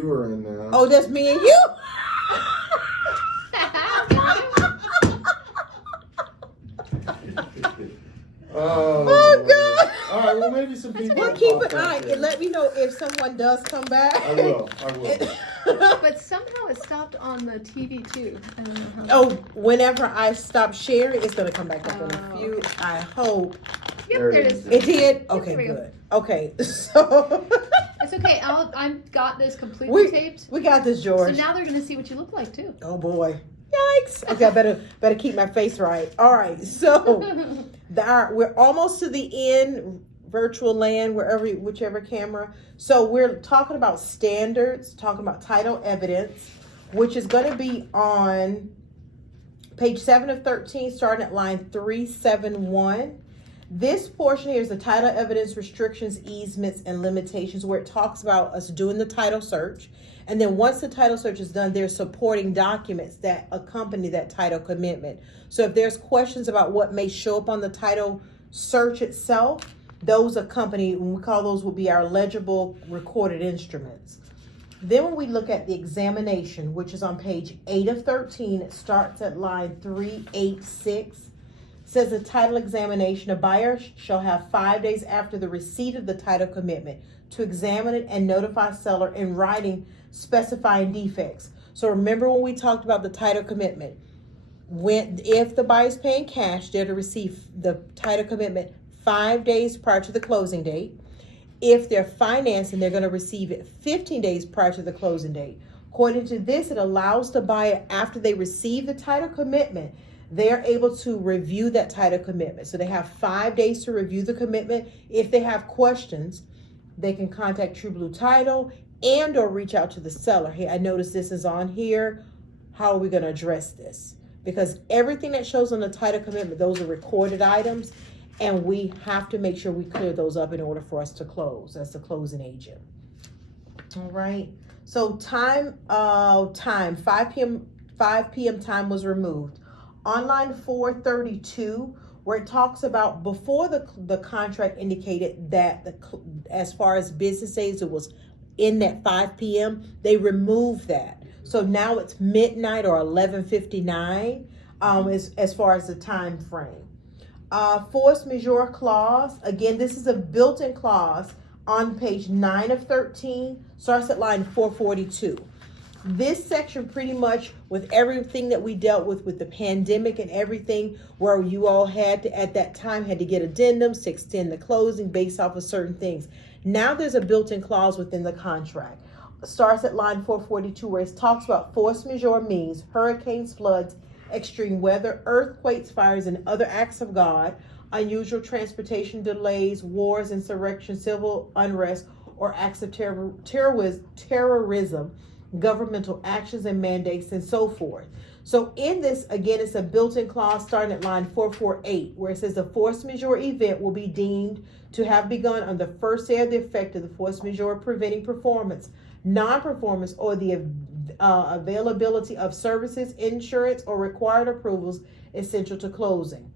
You were in there. Oh, that's me and you? Oh, God. All right, well, maybe some people. We'll keep it. All right, let me know if someone does come back. I will. But somehow it stopped on the TV too. I don't know how. Oh, whenever I stop sharing, it's gonna come back up in a few. I hope. Yep, there it is. It did? Okay, there we go. good. Okay, so. It's okay. I've got this completely taped. We got this, George. So now they're gonna see what you look like too. Oh boy. Yikes. Okay, I better keep my face right. All right, so we're almost to the end, virtual land, whichever camera. So we're talking about standards, talking about title evidence, which is going to be on page 7 of 13, starting at line 371. This portion here is the title evidence restrictions, easements, and limitations, where it talks about us doing the title search. And then once the title search is done, there's supporting documents that accompany that title commitment. So if there's questions about what may show up on the title search itself, those accompany, and we call those will be our legible recorded instruments. Then when we look at the examination, which is on page 8 of 13, it starts at line 386. Says the title examination, a buyer shall have 5 days after the receipt of the title commitment to examine it and notify seller in writing specifying defects. So remember when we talked about the title commitment, if the buyer's paying cash, they're to receive the title commitment 5 days prior to the closing date. If they're financing, they're going to receive it 15 days prior to the closing date. According to this, it allows the buyer, after they receive the title commitment, they're able to review that title commitment. So they have 5 days to review the commitment. If they have questions, they can contact True Blue Title and or reach out to the seller. Hey, I noticed this is on here. How are we going to address this? Because everything that shows on the title commitment, those are recorded items, and we have to make sure we clear those up in order for us to close as the closing agent. All right. So time, 5 p.m. time was removed. On line 432, where it talks about before the contract indicated that as far as business days, it was in that 5 p.m., they removed that. So now it's midnight or 11:59 as far as the time frame. Force majeure clause, again, this is a built-in clause on page 9 of 13, starts at line 442. This section pretty much, with everything that we dealt with the pandemic and everything, where you all had to, at that time, had to get addendums to extend the closing based off of certain things. Now there's a built-in clause within the contract. It starts at line 442, where it talks about force majeure means hurricanes, floods, extreme weather, earthquakes, fires, and other acts of God, unusual transportation delays, wars, insurrection, civil unrest, or acts of terrorism, governmental actions and mandates, and so forth. So in this, again, it's a built-in clause starting at line 448, where it says the force majeure event will be deemed to have begun on the first day of the effect of the force majeure preventing performance, non-performance, or the availability of services, insurance, or required approvals essential to closing.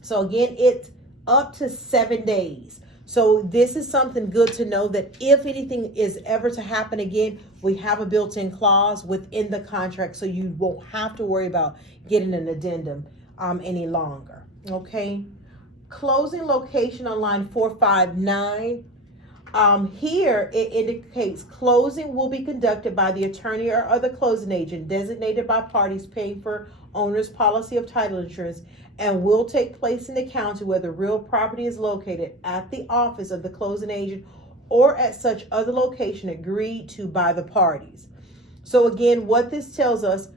So again, it's up to 7 days. So this is something good to know, that if anything is ever to happen again, we have a built-in clause within the contract, so you won't have to worry about getting an addendum any longer. Okay. Closing location on line 459. Here it indicates closing will be conducted by the attorney or other closing agent designated by parties paying for owner's policy of title insurance, and will take place in the county where the real property is located, at the office of the closing agent or at such other location agreed to by the parties. So again, what this tells us,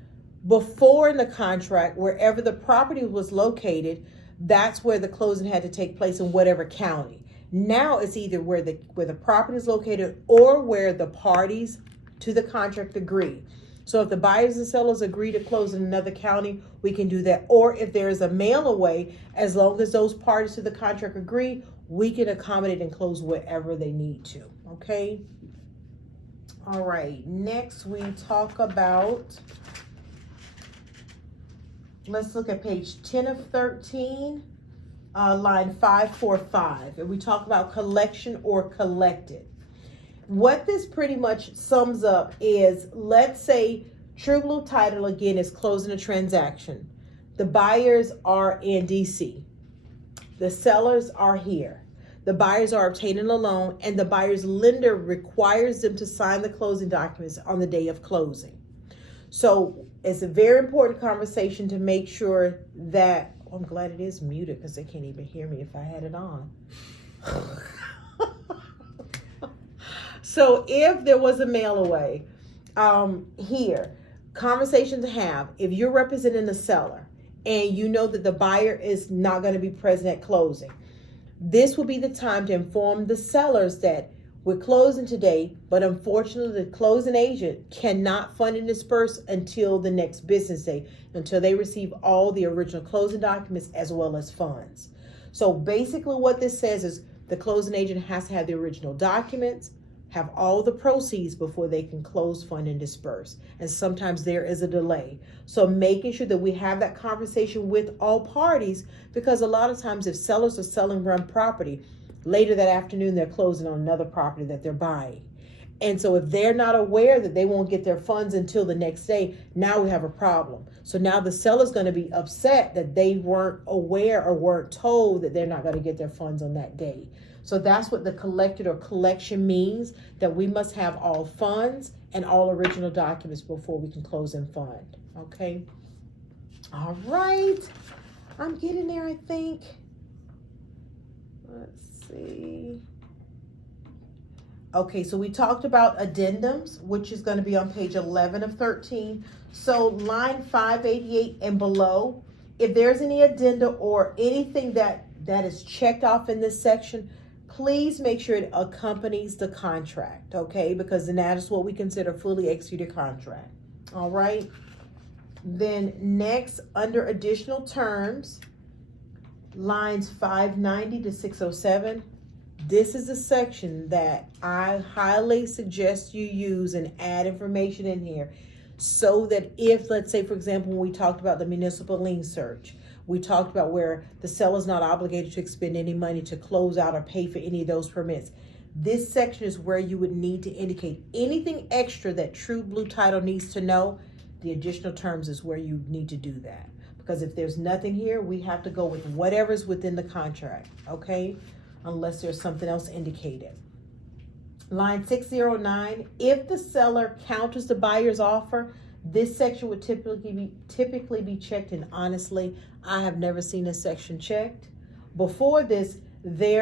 before in the contract, wherever the property was located, that's where the closing had to take place, in whatever county. Now it's either where the property is located or where the parties to the contract agree. So if the buyers and sellers agree to close in another county, we can do that. Or if there is a mail away, as long as those parties to the contract agree, we can accommodate and close wherever they need to. Okay. All right. Next, we talk about, let's look at page 10 of 13, line 545. And we talk about collection or collected. what this pretty much sums up is, let's say True Blue Title again is closing a transaction. The buyers are in DC. The sellers are here. The buyers are obtaining a loan, and the buyer's lender requires them to sign the closing documents on the day of closing. So it's a very important conversation to make sure that, I'm glad it is muted because they can't even hear me if I had it on. So if there was a mail away, here, conversation to have, if you're representing the seller and you know that the buyer is not going to be present at closing, this will be the time to inform the sellers that we're closing today, but unfortunately the closing agent cannot fund and disperse until the next business day, until they receive all the original closing documents as well as funds. So basically what this says is the closing agent has to have the original documents, have all the proceeds before they can close, fund, and disperse. And sometimes there is a delay. So making sure that we have that conversation with all parties, because a lot of times if sellers are selling run property, later that afternoon they're closing on another property that they're buying. And so if they're not aware that they won't get their funds until the next day, now we have a problem. So now the seller's going to be upset that they weren't aware or weren't told that they're not going to get their funds on that day. So that's what the collected or collection means, that we must have all funds and all original documents before we can close and fund. Okay. All right. I'm getting there, I think. Let's see. Okay, so we talked about addendums, which is going to be on page 11 of 13. So line 588 and below, if there's any addenda or anything that is checked off in this section, please make sure it accompanies the contract, okay? Because then that is what we consider fully executed contract. All right. Then next, under additional terms, lines 590 to 607, this is a section that I highly suggest you use and add information in here, so that if, let's say, for example, when we talked about the municipal lien search, we talked about where the seller's not obligated to expend any money to close out or pay for any of those permits. This section is where you would need to indicate anything extra that True Blue Title needs to know. The additional terms is where you need to do that. Because if there's nothing here, we have to go with whatever's within the contract, okay? Unless there's something else indicated. Line 609, if the seller counters the buyer's offer, this section would typically be checked, and honestly, I have never seen this section checked. Before this, they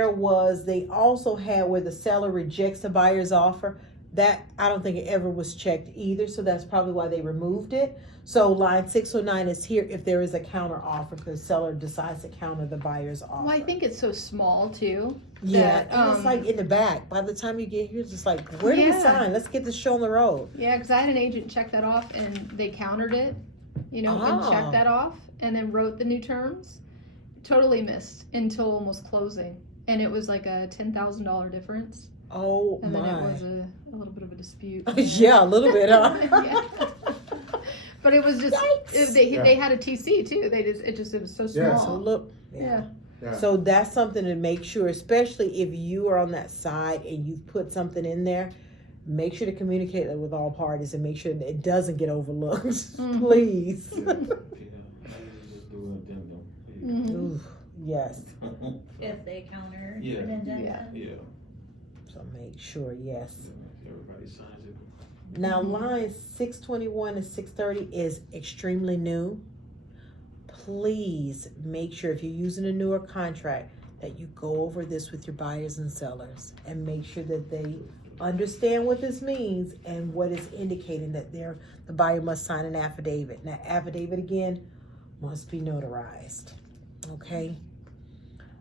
also had where the seller rejects the buyer's offer. That, I don't think it ever was checked either, so that's probably why they removed it. So line 609 is here if there is a counter offer, if the seller decides to counter the buyer's offer. Well, I think it's so small too. Yeah, that, and it's like in the back. By the time you get here, it's just like, where do we sign? Let's get this show on the road. Yeah, because I had an agent check that off and they countered it, and checked that off and then wrote the new terms. Totally missed until almost closing. And it was like a $10,000 difference. Oh, and my. then it was a little bit of a dispute. Yeah, a little bit, huh? Yeah. But it was just, they had a TC too. It was so small. Yeah. So look, Yeah. So that's something to make sure, especially if you are on that side and you've put something in there, make sure to communicate that with all parties and make sure that it doesn't get overlooked, please. Ooh, yes. If they counter Yeah. an addendum. Yeah. So make sure, yes. Everybody signs it. Now, lines 621 and 630 is extremely new. Please make sure if you're using a newer contract that you go over this with your buyers and sellers and make sure that they understand what this means and what it's indicating, that the buyer must sign an affidavit. Now, affidavit again must be notarized. Okay.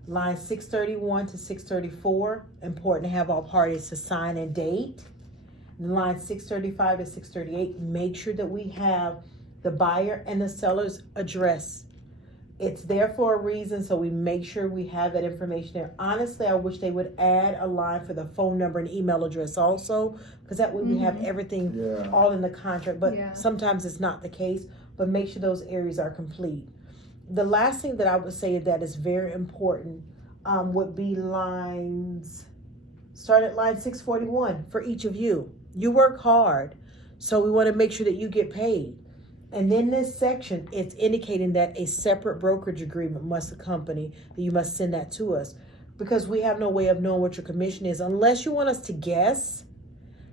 Line 631 to 634, important to have all parties to sign and date. Line 635 to 638, make sure that we have the buyer and the seller's address. It's there for a reason, so we make sure we have that information there. Honestly, I wish they would add a line for the phone number and email address also, because that way we have everything all in the contract, but sometimes it's not the case, but make sure those areas are complete. The last thing that I would say that is very important would be lines Start at line 641 for each of you. You work hard, so we want to make sure that you get paid. And then this section, it's indicating that a separate brokerage agreement must accompany, that you must send that to us. Because we have no way of knowing what your commission is unless you want us to guess.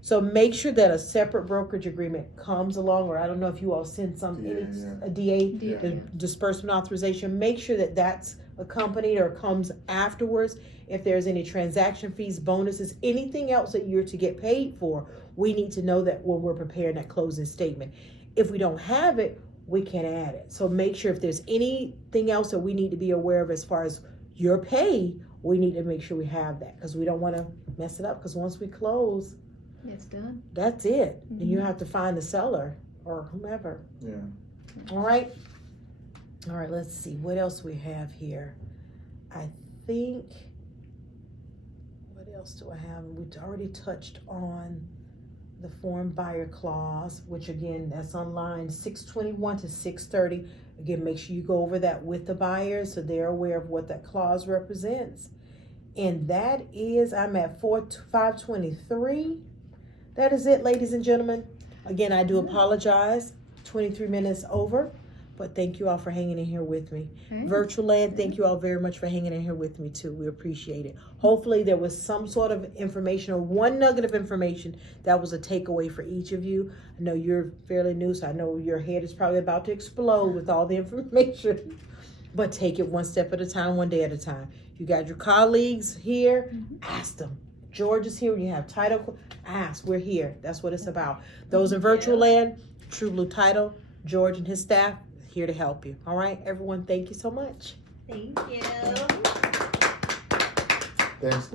So make sure that a separate brokerage agreement comes along, or I don't know if you all send a DA, the disbursement authorization. Make sure that that's accompanied or comes afterwards. If there's any transaction fees, bonuses, anything else that you're to get paid for, we need to know that when we're preparing that closing statement. If we don't have it, we can add it. So make sure if there's anything else that we need to be aware of as far as your pay, we need to make sure we have that, because we don't want to mess it up, because once we close, It's done. that's it. And you have to find the seller or whomever. Yeah. All right. All right, let's see what else we have here. I think, what else do I have? We already touched on the foreign buyer clause, which again, that's on line 621 to 630. Again, make sure you go over that with the buyers so they're aware of what that clause represents. And that is, I'm at 523. That is it, ladies and gentlemen. Again, I do apologize, 23 minutes over, but thank you all for hanging in here with me. Okay. Virtual Land, thank you all very much for hanging in here with me too. We appreciate it. Hopefully there was some sort of information or one nugget of information that was a takeaway for each of you. I know you're fairly new, so I know your head is probably about to explode with all the information, but take it one step at a time, one day at a time. You got your colleagues here, ask them. George is here. You have title, ask. We're here. That's what it's about. Those in virtual land, True Blue Title, George and his staff, here to help you. All right, everyone, thank you so much. Thank you. Thanks.